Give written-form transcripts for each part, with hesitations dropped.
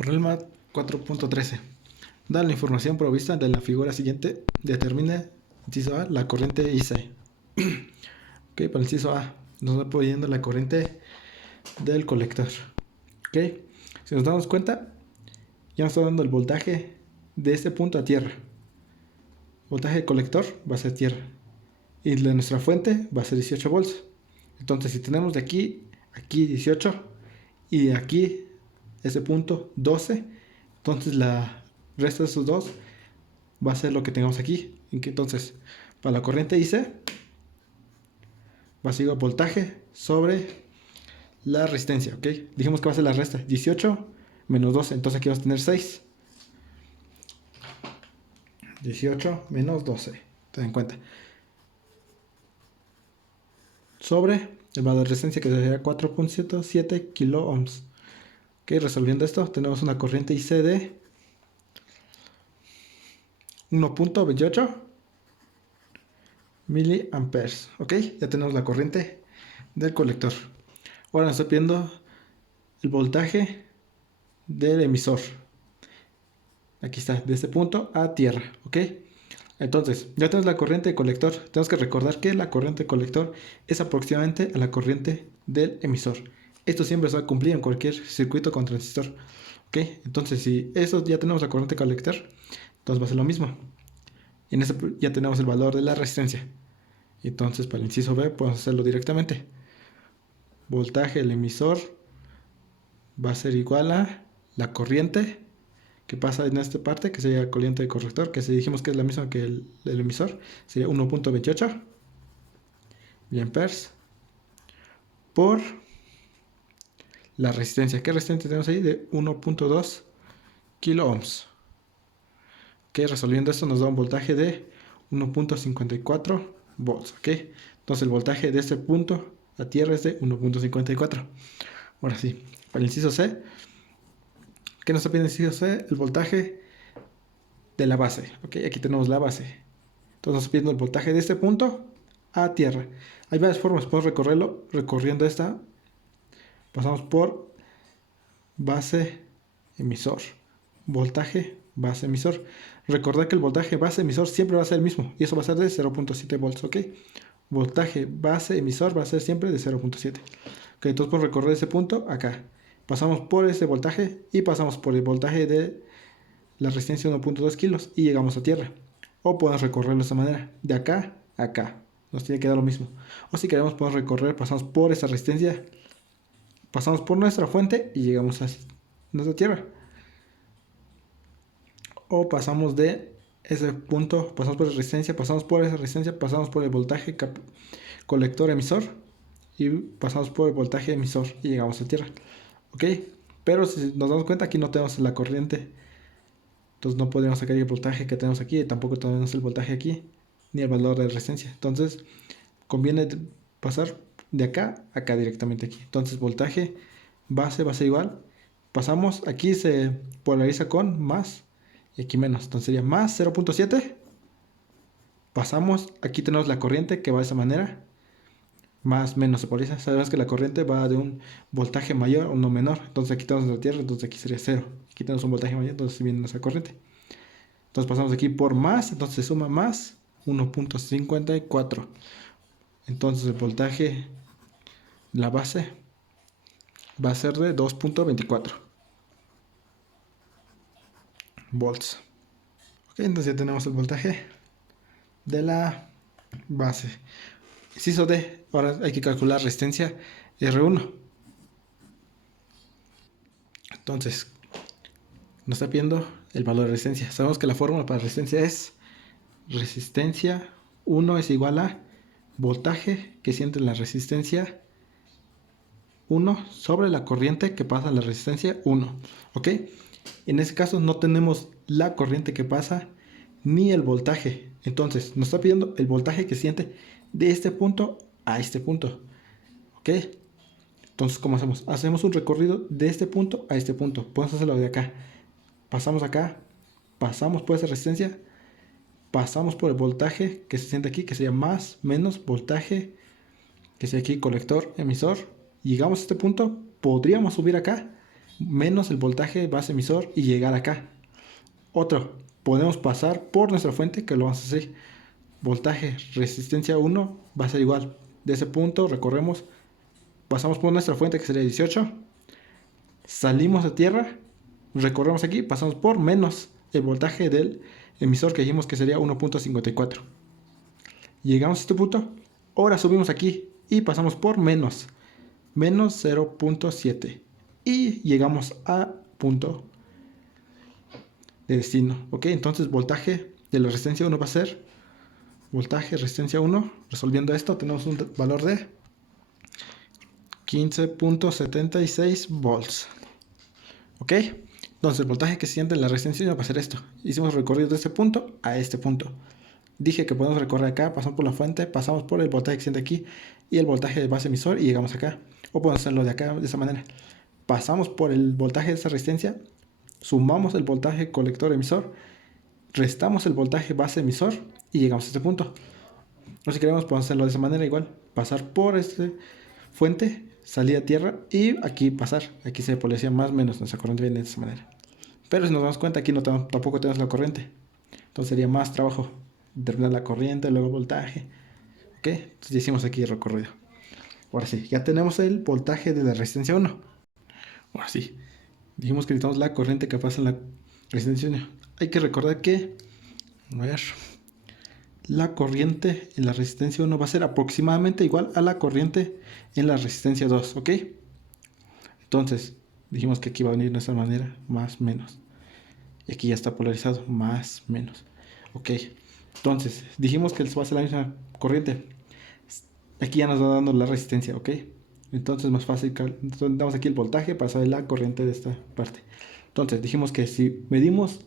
Problema 4.13. Dada la información provista de la figura siguiente, determine, inciso A, la corriente IC. Ok, para el inciso A, nos va pidiendo la corriente del colector. Ok, si nos damos cuenta, ya nos está dando el voltaje de este punto a tierra. Voltaje de colector va a ser tierra. Y de nuestra fuente va a ser 18 volts. Entonces, si tenemos de aquí, aquí 18 y de aquí, ese punto 12, entonces la resta de esos dos va a ser lo que tengamos aquí. Entonces, para la corriente IC va a ser igual voltaje sobre la resistencia, ¿ok? Dijimos que va a ser la resta, 18 menos 12, entonces aquí vamos a tener 6. 18 menos 12, ten en cuenta. Sobre el valor de resistencia que sería 4.77 kilo ohms. Ok, resolviendo esto, tenemos una corriente IC de 1.28 miliamperes. Ok, ya tenemos la corriente del colector. Ahora nos está pidiendo el voltaje del emisor. Aquí está, de este punto a tierra. Ok, entonces ya tenemos la corriente de colector. Tenemos que recordar que la corriente de colector es aproximadamente a la corriente del emisor. Esto siempre se va a cumplir en cualquier circuito con transistor. Ok, entonces si eso ya tenemos la corriente colector, entonces va a ser lo mismo. Y en este ya tenemos el valor de la resistencia. Entonces para el inciso B podemos hacerlo directamente. Voltaje del emisor va a ser igual a la corriente que pasa en esta parte, que sería corriente de colector, que si dijimos que es la misma que el emisor, sería 1.28 miliamperes por la resistencia. ¿Qué resistencia tenemos ahí? De 1.2 kilo ohms. Ok, resolviendo esto nos da un voltaje de 1.54 volts. Ok, entonces el voltaje de este punto a tierra es de 1.54. Ahora sí, para el inciso C, ¿qué nos está pidiendo el inciso C? El voltaje de la base. Ok, aquí tenemos la base. Entonces nos está pidiendo el voltaje de este punto a tierra. Hay varias formas, podemos recorrerlo. Recorriendo esta, pasamos por base emisor, voltaje base emisor. Recordad que el voltaje base emisor siempre va a ser el mismo, y eso va a ser de 0.7 volts. Ok, voltaje base emisor va a ser siempre de 0.7. Ok, entonces podemos recorrer ese punto acá. Pasamos por ese voltaje y pasamos por el voltaje de la resistencia 1.2 kilos y llegamos a tierra. O podemos recorrerlo de esta manera, de acá a acá. Nos tiene que dar lo mismo. O si queremos podemos recorrer, pasamos por esa resistencia, pasamos por nuestra fuente y llegamos a nuestra tierra. O pasamos de ese punto, pasamos por la resistencia, pasamos por esa resistencia, pasamos por el voltaje colector emisor y pasamos por el voltaje emisor y llegamos a tierra. Ok, pero si nos damos cuenta, aquí no tenemos la corriente, entonces no podríamos sacar el voltaje que tenemos aquí, tampoco tenemos el voltaje aquí, ni el valor de resistencia. Entonces conviene pasar de acá a acá directamente aquí. Entonces voltaje base va a ser igual. Pasamos, aquí se polariza con más y aquí menos. Entonces sería más 0.7. Pasamos, aquí tenemos la corriente que va de esa manera. Más menos se polariza. Sabemos que la corriente va de un voltaje mayor a uno menor. Entonces aquí tenemos la tierra, entonces aquí sería 0. Aquí tenemos un voltaje mayor, entonces viene nuestra corriente. Entonces pasamos aquí por más, entonces se suma más 1.54. Entonces el voltaje, la base, va a ser de 2.24 volts. Ok, entonces ya tenemos el voltaje de la base. Inciso D, ahora hay que calcular resistencia R1. Entonces, nos está pidiendo el valor de resistencia. Sabemos que la fórmula para resistencia es resistencia 1 es igual a voltaje que siente la resistencia 1 sobre la corriente que pasa la resistencia 1. ¿Ok? En este caso no tenemos la corriente que pasa ni el voltaje. Entonces nos está pidiendo el voltaje que siente de este punto a este punto. ¿Ok? Entonces, ¿cómo hacemos? Hacemos un recorrido de este punto a este punto. Podemos hacerlo de acá. Pasamos acá. Pasamos por esa resistencia. Pasamos por el voltaje que se siente aquí, que sería más, menos voltaje que sería aquí colector, emisor. Llegamos a este punto. Podríamos subir acá. menos el voltaje base emisor y llegar acá. Otro, podemos pasar por nuestra fuente, que lo vamos a hacer. Voltaje resistencia 1 va a ser igual. De ese punto recorremos, pasamos por nuestra fuente, que sería 18. Salimos a tierra, recorremos aquí, pasamos por menos el voltaje del emisor, que dijimos que sería 1.54. Llegamos a este punto, ahora subimos aquí y pasamos por menos 0.7 y llegamos a punto de destino. Ok, entonces voltaje de la resistencia 1 va a ser voltaje resistencia 1. Resolviendo esto tenemos un valor de 15.76 volts. Ok, entonces el voltaje que se siente en la resistencia 1 va a ser esto. Hicimos recorrido de este punto a este punto. Dije que podemos recorrer acá, pasamos por la fuente, pasamos por el voltaje que se siente aquí y el voltaje de base emisor y llegamos acá. O podemos hacerlo de acá, de esa manera. Pasamos por el voltaje de esa resistencia, sumamos el voltaje colector emisor, restamos el voltaje base emisor y llegamos a este punto. O si queremos podemos hacerlo de esa manera igual. Pasar por esta fuente, salir a tierra y aquí pasar. Aquí se polarizan más o menos, nuestra corriente viene de esa manera. Pero si nos damos cuenta, aquí no tampoco tenemos la corriente. Entonces sería más trabajo determinar la corriente, luego el voltaje. Ok, entonces ya hicimos aquí el recorrido. Ahora sí, ya tenemos el voltaje de la resistencia 1. Ahora sí, dijimos que necesitamos la corriente que pasa en la resistencia 1. Hay que recordar que, a ver, la corriente en la resistencia 1 va a ser aproximadamente igual a la corriente en la resistencia 2, ¿ok? Entonces, dijimos que aquí va a venir de esta manera, más, menos. Y aquí ya está polarizado, más, menos. Ok, entonces, dijimos que va a ser la misma corriente. Aquí ya nos va dando la resistencia, ¿ok? Entonces es más fácil, damos aquí el voltaje para saber la corriente de esta parte. Entonces dijimos que si medimos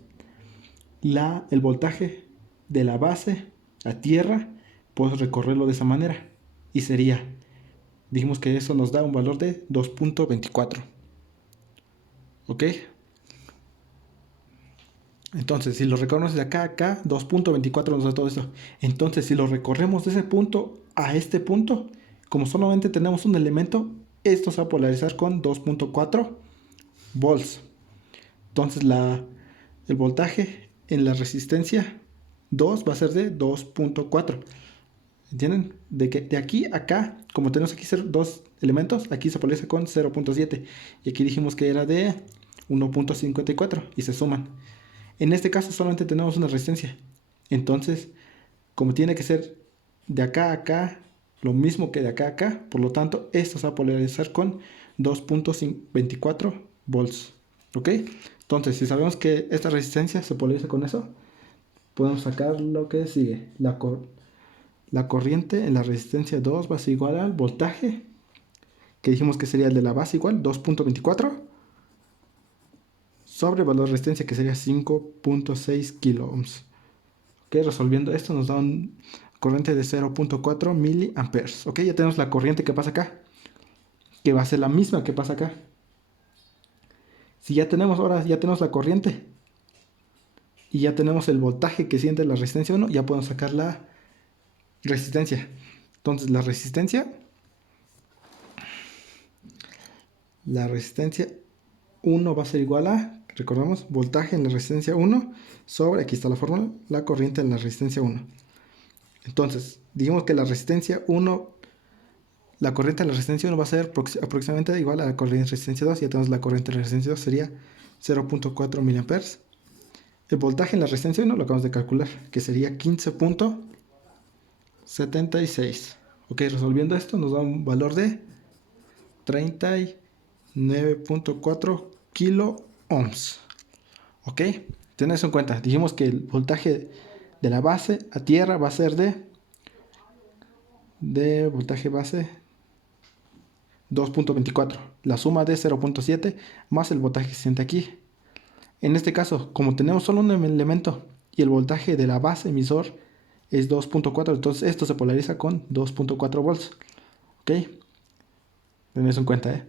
el voltaje de la base a tierra, puedo recorrerlo de esa manera. Y sería, dijimos que eso nos da un valor de 2.24. ¿Ok? Entonces, si lo recorremos de acá a acá, 2.24 nos da todo esto. Entonces, si lo recorremos de ese punto a este punto, como solamente tenemos un elemento, esto se va a polarizar con 2.4 volts. Entonces, el voltaje en la resistencia 2 va a ser de 2.4. ¿Entienden? De aquí a acá, como tenemos aquí dos elementos, aquí se polariza con 0.7. Y aquí dijimos que era de 1.54 y se suman. En este caso solamente tenemos una resistencia. Entonces, como tiene que ser de acá a acá, lo mismo que de acá a acá, por lo tanto, esto se va a polarizar con 2.24 volts. ¿Ok? Entonces, si sabemos que esta resistencia se polariza con eso, podemos sacar lo que sigue. La corriente en la resistencia 2 va a ser igual al voltaje, que dijimos que sería el de la base igual, 2.24. Sobre el valor de resistencia, que sería 5.6 kilo ohms. Ok, resolviendo esto nos da una corriente de 0.4 miliamperes. Ok, ya tenemos la corriente que pasa acá, que va a ser la misma que pasa acá. Si ya tenemos, ahora ya tenemos la corriente y ya tenemos el voltaje que siente la resistencia 1, ya podemos sacar la resistencia. Entonces la resistencia 1 va a ser igual a, recordamos, voltaje en la resistencia 1 sobre, aquí está la fórmula, la corriente en la resistencia 1. Entonces, dijimos que la resistencia 1, la corriente en la resistencia 1 va a ser aproximadamente igual a la corriente en resistencia 2. Ya tenemos la corriente en la resistencia 2, sería 0.4 miliamperes. El voltaje en la resistencia 1 lo acabamos de calcular, que sería 15.76. Ok, resolviendo esto nos da un valor de 39.4 kilo ohms. Ok, tened eso en cuenta. Dijimos que el voltaje de la base a tierra va a ser de voltaje base 2.24. La suma de 0.7 más el voltaje que se siente aquí. En este caso, como tenemos solo un elemento y el voltaje de la base emisor es 2.4, entonces esto se polariza con 2.4 volts. Ok, tened eso en cuenta,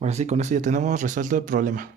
Ahora sí, con eso ya tenemos resuelto el problema.